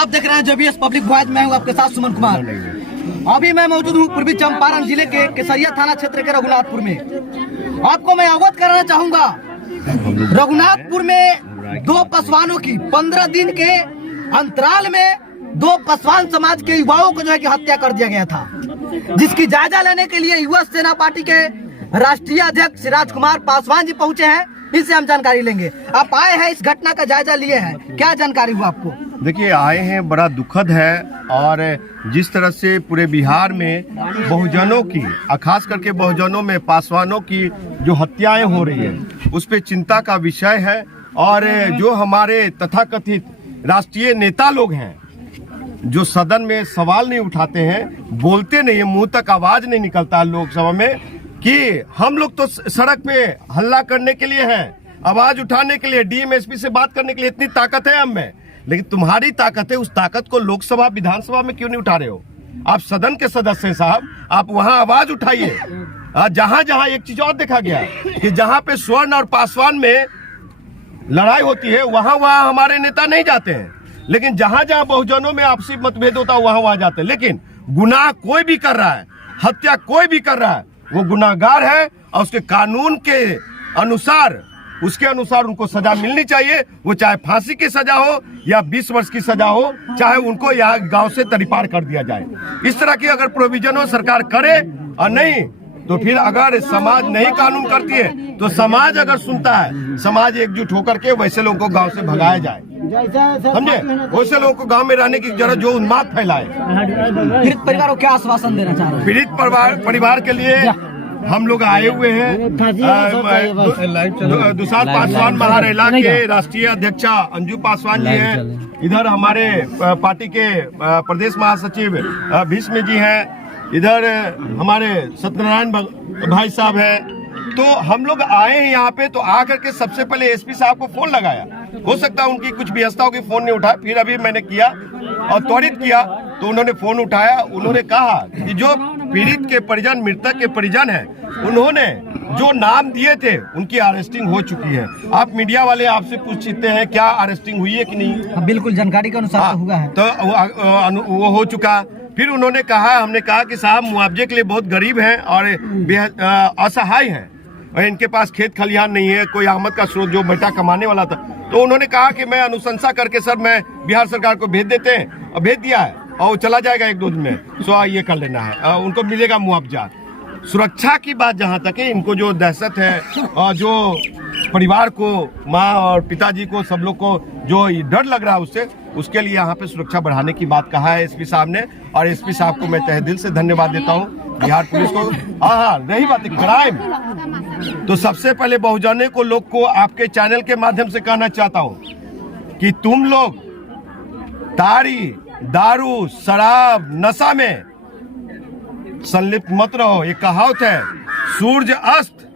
आप देख रहे हैं JBS पब्लिक वॉइस। मैं हूं आपके साथ सुमन कुमार। अभी मैं मौजूद हूं पूर्वी चंपारण जिले के केसरिया थाना क्षेत्र के रघुनाथपुर में। आपको मैं अवगत कराना चाहूंगा, रघुनाथपुर में दो पसवानों की 15 दिन के अंतराल में दो पसवान समाज के युवाओं को जो है कि हत्या कर दिया गया था, जिसकी जायजा लेने के लिए युवा सेना पार्टी के राष्ट्रीय अध्यक्ष राजकुमार पासवान जी पहुंचे हैं। इससे हम जानकारी लेंगे। आप आए हैं, इस घटना का जायजा लिए हैं, क्या जानकारी हुआ आपको? देखिए, आए हैं, बड़ा दुखद है। और जिस तरह से पूरे बिहार में बहुजनों की, खास करके बहुजनों में पासवानों की जो हत्याएं हो रही है, उस पर चिंता का विषय है। और जो हमारे तथाकथित राष्ट्रीय नेता लोग हैं, जो सदन में सवाल नहीं उठाते हैं, बोलते नहीं है, मुंह तक आवाज नहीं निकलता लोकसभा में कि हम लोग तो सड़क पे हल्ला करने के लिए हैं, आवाज उठाने के लिए, डीएम एसपी से बात करने के लिए इतनी ताकत है हम में, लेकिन तुम्हारी ताकत है, उस ताकत को लोकसभा विधानसभा में क्यों नहीं उठा रहे हो? आप सदन के सदस्य हैं साहब, आप वहां आवाज उठाइए। जहां जहां एक चीज और देखा गया कि जहां पे स्वर्ण और पासवान में लड़ाई होती है, वहां हमारे नेता नहीं जाते हैं, लेकिन जहां जहां बहुजनों में आपसी मतभेद होता है वहां जाते हैं। लेकिन गुनाह कोई भी कर रहा है, हत्या कोई भी कर रहा है, वो गुनाहगार है और उसके कानून के अनुसार, उसके अनुसार उनको सजा मिलनी चाहिए। वो चाहे फांसी की सजा हो या 20 वर्ष की सजा हो, चाहे उनको यहाँ गांव से तरीपार कर दिया जाए। इस तरह की अगर प्रोविजन हो सरकार करे, और नहीं तो फिर अगर समाज नहीं कानून करती है तो समाज अगर सुनता है, समाज एकजुट होकर के वैसे लोगों को गांव से भगाया जाए, समझे? वैसे लोगों को गांव में रहने की जरूरत, जो उन्माद फैलाए। पीड़ित परिवार को क्या आश्वासन देना चाह रहे हैं? पीड़ित परिवार के लिए हम लोग आए हुए हैं। दुसाध पासवान महारेला के राष्ट्रीय अध्यक्षा अंजू पासवान जी हैं, इधर हमारे पार्टी के प्रदेश महासचिव भीष्म जी हैं, इधर हमारे सत्यनारायण भाई साहब हैं। तो हम लोग आए हैं यहाँ पे, तो आकर के सबसे पहले एसपी साहब को फोन लगाया। हो सकता है उनकी कुछ व्यवस्था होगी, फोन नहीं उठाया। फिर अभी मैंने किया और त्वरित किया तो उन्होंने फोन उठाया। उन्होंने कहा कि जो पीड़ित के परिजन, मृतक के परिजन हैं, उन्होंने जो नाम दिए थे उनकी अरेस्टिंग हो चुकी है। आप मीडिया वाले आपसे पूछते हैं क्या अरेस्टिंग हुई है कि नहीं? बिल्कुल जानकारी के अनुसार हुआ है, तो वो हो चुका। फिर उन्होंने कहा, हमने कहा कि साहब मुआवजे के लिए बहुत गरीब हैं और असहाय हैं, और इनके पास खेत खलिहान नहीं है, कोई आमद का स्रोत, जो बेटा कमाने वाला था। तो उन्होंने कहा कि मैं अनुशंसा करके सर मैं बिहार सरकार को भेज देते हैं, और भेज दिया है, और चला जाएगा 1-2 दिन में, सो ये कर लेना है, उनको मिलेगा मुआवजा। सुरक्षा की बात जहां तक है, इनको जो दहशत है और जो परिवार को, माँ और पिताजी को, सब लोग को जो डर लग रहा है उससे, उसके लिए यहाँ पे सुरक्षा बढ़ाने की बात कहा है एसपी साहब ने। और एसपी साहब को मैं तहे दिल से धन्यवाद देता हूँ, बिहार पुलिस को। हाँ, रही बात क्राइम, तो सबसे पहले बहुजनों को, लोग को आपके चैनल के माध्यम से कहना चाहता हूँ कि तुम लोग ताड़ी, दारू, शराब, नशा में संलिप्त मत रहो। ये कहावत है, सूरज अस्त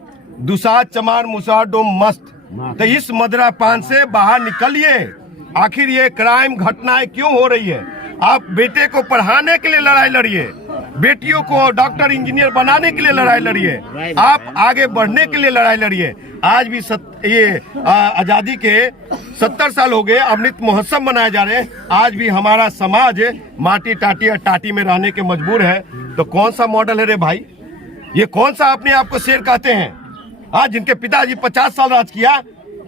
दुसाध चमार मुसार डोम मस्त। तो इस मदरा पान से बाहर निकलिए। आखिर ये क्राइम घटनाएं क्यों हो रही है? आप बेटे को पढ़ाने के लिए लड़ाई लड़िए, बेटियों को डॉक्टर इंजीनियर बनाने के लिए लड़ाई लड़िए, आप आगे बढ़ने के लिए लड़ाई लड़िए। आज भी ये आजादी के 70 साल हो गए, अमृत महोत्सव मनाए जा रहे हैं, आज भी हमारा समाज माटी टाटी और टाटी में रहने के मजबूर है। तो कौन सा मॉडल है रे भाई? ये कौन सा अपने आप को शेर कहते हैं? आज जिनके पिताजी 50 साल राज किया,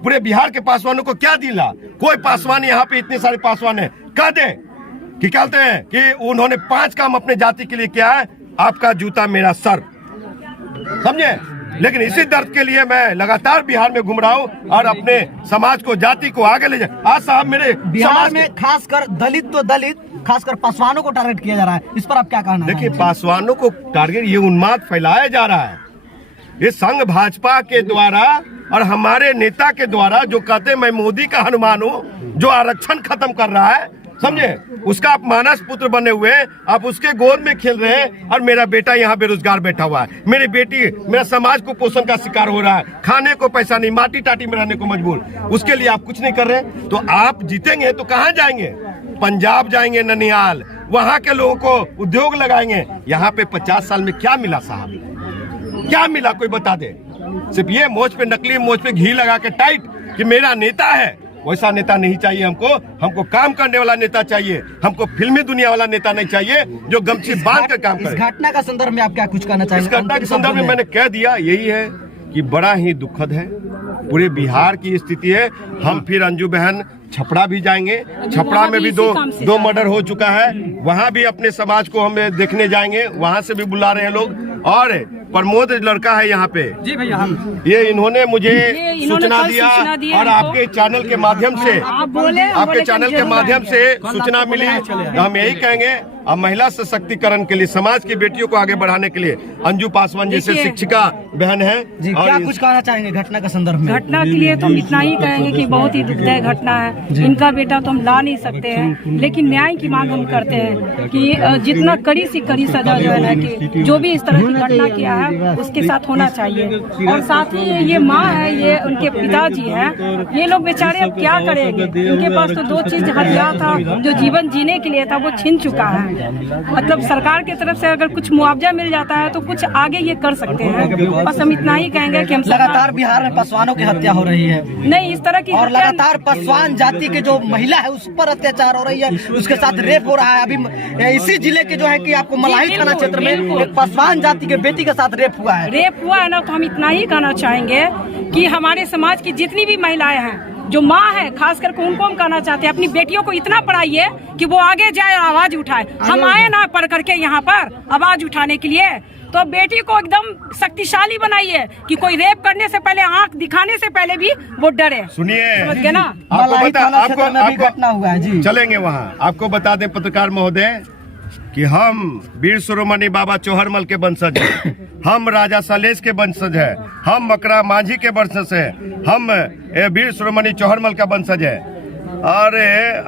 पूरे बिहार के पासवानों को क्या दिला? कोई पासवान, यहाँ पे इतने सारे पासवान है, कह दे कि कहते हैं कि उन्होंने 5 काम अपने जाति के लिए किया है, आपका जूता मेरा सर, समझे? लेकिन इसी दर्द के लिए मैं लगातार बिहार में घूम रहा हूँ और अपने समाज को, जाति को आगे ले जाए। आज साहब मेरे बिहार में खासकर दलित तो दलित, खासकर पासवानों को टारगेट किया जा रहा है, इस पर आप क्या कहना? देखिए, पासवानों को टारगेट, ये उन्माद फैलाया जा रहा है, ये संघ भाजपा के द्वारा और हमारे नेता के द्वारा, जो कहते हैं मैं मोदी का हनुमान हूँ, जो आरक्षण खत्म कर रहा है, समझे? उसका आप मानस पुत्र बने हुए, आप उसके गोद में खेल रहे हैं, और मेरा बेटा यहाँ बेरोजगार बैठा हुआ है, मेरी बेटी, मेरा समाज को पोषण का शिकार हो रहा है, खाने को पैसा नहीं, माटी टाटी में रहने को मजबूर, उसके लिए आप कुछ नहीं कर रहे। तो आप जीतेंगे तो कहाँ जाएंगे? पंजाब जाएंगे, ननिहाल, वहां के लोगों को उद्योग लगाएंगे। यहाँ पे 50 साल में क्या मिला साहब? क्या मिला? कोई बता दे। सिर्फ ये मोच पे, नकली मोच पे घी लगा के टाइट कि मेरा नेता है, वैसा नेता नहीं चाहिए हमको। हमको काम करने वाला नेता चाहिए, हमको फिल्मी दुनिया वाला नेता नहीं चाहिए जो गमछी बांध कर काम इस करे। घटना का संदर्भ में आप क्या कुछ कहना इस चाहेंगे? घटना के संदर्भ में मैंने कह दिया, यही है कि बड़ा ही दुखद है, पूरे बिहार की स्थिति है। हम फिर अंजू बहन छपरा भी जाएंगे, छपरा में भी दो मर्डर हो चुका है, वहाँ भी अपने समाज को हम देखने जाएंगे, वहाँ से भी बुला रहे हैं लोग। और प्रमोद लड़का है यहाँ पे, जी भैया, ये इन्होंने मुझे सूचना दिया और आपके चैनल के माध्यम से, आपके चैनल के माध्यम से सूचना मिली। तो हम यही कहेंगे, अब महिला सशक्तिकरण के लिए, समाज की बेटियों को आगे बढ़ाने के लिए अंजू पासवान जैसे शिक्षिका बहन है। जी, क्या कुछ कहना चाहेंगे घटना के संदर्भ में? घटना के लिए तो हम इतना ही कहेंगे कि बहुत ही दुखदायक घटना है। इनका बेटा तो हम ला नहीं सकते हैं, लेकिन न्याय की मांग हम करते हैं कि जितना कड़ी से कड़ी सजा जो है ना, कि जो भी इस तरह की घटना किया है उसके साथ होना चाहिए। और साथ ही ये माँ है, ये उनके पिताजी हैं, ये लोग बेचारे अब क्या करेंगे? इनके पास तो 2 चीज हथियार था, जो जीवन जीने के लिए था वो छिन चुका है। मतलब सरकार की तरफ से अगर कुछ मुआवजा मिल जाता है तो कुछ आगे ये कर सकते हैं। बस हम इतना ही कहेंगे कि हम लगातार बिहार में पासवानों की हत्या हो रही है, नहीं इस तरह की, और लगातार पासवान जाति के जो महिला है उस पर अत्याचार हो रही है, उसके साथ रेप हो रहा है। अभी इसी जिले के जो है कि आपको मलाही थाना क्षेत्र में एक पासवान जाति के बेटी के साथ रेप हुआ है ना। तो हम इतना ही कहना चाहेंगे कि हमारे समाज की जितनी भी महिलाएं हैं, जो माँ है खास करके, उनको हम कहना चाहते हैं अपनी बेटियों को इतना पढ़ाइए कि वो आगे जाए और आवाज उठाए। हम आए ना पढ़ करके यहाँ पर आवाज उठाने के लिए, तो बेटी को एकदम शक्तिशाली बनाइए कि कोई रेप करने से पहले, आंख दिखाने से पहले भी वो डरे। सुनिए, समझ गए ना? आपको घटना हुआ है जी, चलेंगे वहाँ। आपको बता दें पत्रकार महोदय कि हम वीर शिरोमणि बाबा चौहरमल के वंशज हैं, हम राजा सलेश के वंशज हैं, हम मकरा माझी के वंशज हैं, हम वीर शिरोमणि चौहरमल का वंशज है। और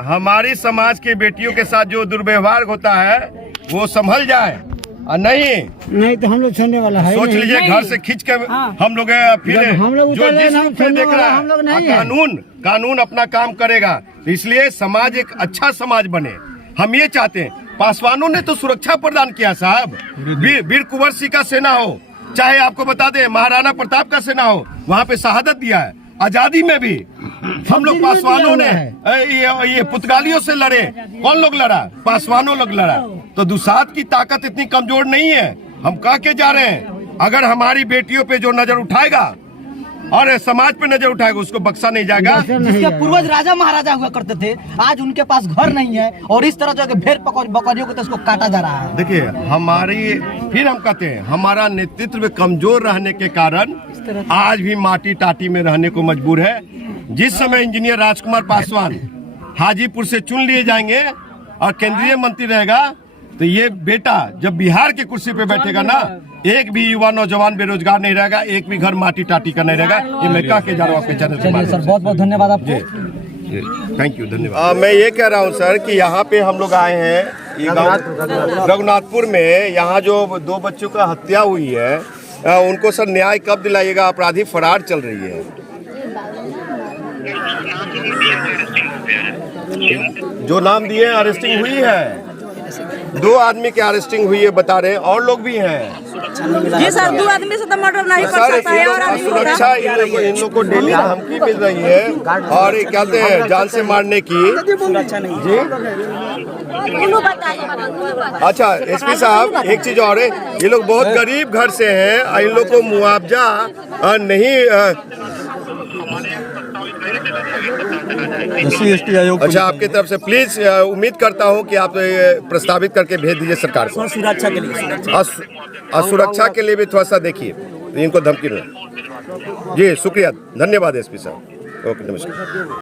हमारी समाज की बेटियों के साथ जो दुर्व्यवहार होता है वो संभल जाए, नहीं तो हम लोग छोड़ने वाला है। सोच लीजिए, घर से खींच के हम लोग फिर जो जिस रूप में देख रहा है, कानून अपना काम करेगा। इसलिए समाज एक अच्छा समाज बने, हम ये चाहते हैं। पासवानों ने तो सुरक्षा प्रदान किया साहब, वीर कुंवर सिंह का सेना हो, चाहे आपको बता दें महाराणा प्रताप का सेना हो, वहाँ पे शहादत दिया है। आजादी में भी हम लोग पासवानों ने ये पुर्तगालियों से लड़े। कौन लोग लड़ा? पासवानों लोग लड़ा। तो दुसाध की ताकत इतनी कमजोर नहीं है। हम कह के जा रहे हैं, अगर हमारी बेटियों पे जो नजर उठाएगा और समाज पे नजर उठाएगा, उसको बख्शा नहीं जाएगा। जिसके पूर्वज राजा महाराजा हुआ करते थे, आज उनके पास घर नहीं है और इस तरह जो भेड़ बकरियों को तो उसको काटा जा रहा है। देखिए, फिर हम कहते हैं, हमारा नेतृत्व कमजोर रहने के कारण आज भी माटी टाटी में रहने को मजबूर है। जिस समय इंजीनियर राजकुमार पासवान हाजीपुर से चुन लिए जाएंगे और केंद्रीय मंत्री रहेगा, तो ये बेटा जब बिहार की कुर्सी पे बैठेगा ना, एक भी युवा नौजवान बेरोजगार नहीं रहेगा, एक भी घर माटी टाटी का नहीं रहेगा। ये मैं कह के जा रहा हूँ आपके चैनल पे। सर बहुत बहुत धन्यवाद आपको। थैंक यू, धन्यवाद। मैं ये कह रहा हूँ सर कि यहाँ पे हम लोग आए हैं, ये गाँव रघुनाथपुर में, यहाँ जो 2 बच्चों का हत्या हुई है, उनको सर न्याय कब दिलाइएगा? अपराधी फरार चल रही है। जो नाम दिए अरेस्टिंग हुई है, 2 आदमी की अरेस्टिंग हुई है बता रहे हैं, और लोग भी हैं जी सर। 2 आदमी से तो मर्डर नहीं कर सकता है। और सुरक्षा इन लोग को डेली धमकी मिल रही है, और ये कहते हैं जान से मारने की सुरक्षा नहीं जी। अच्छा एसपी साहब, एक चीज और है, ये लोग बहुत गरीब घर से हैं, इन लोग को मुआवजा नहीं आयोग। अच्छा, आपकी तरफ से प्लीज उम्मीद करता हूं कि आप प्रस्तावित करके भेज दीजिए सरकार को, सुरक्षा के लिए, सुरक्षा के लिए भी थोड़ा सा देखिए, इनको धमकी में। जी शुक्रिया, धन्यवाद एसपी साहब। ओके, नमस्कार।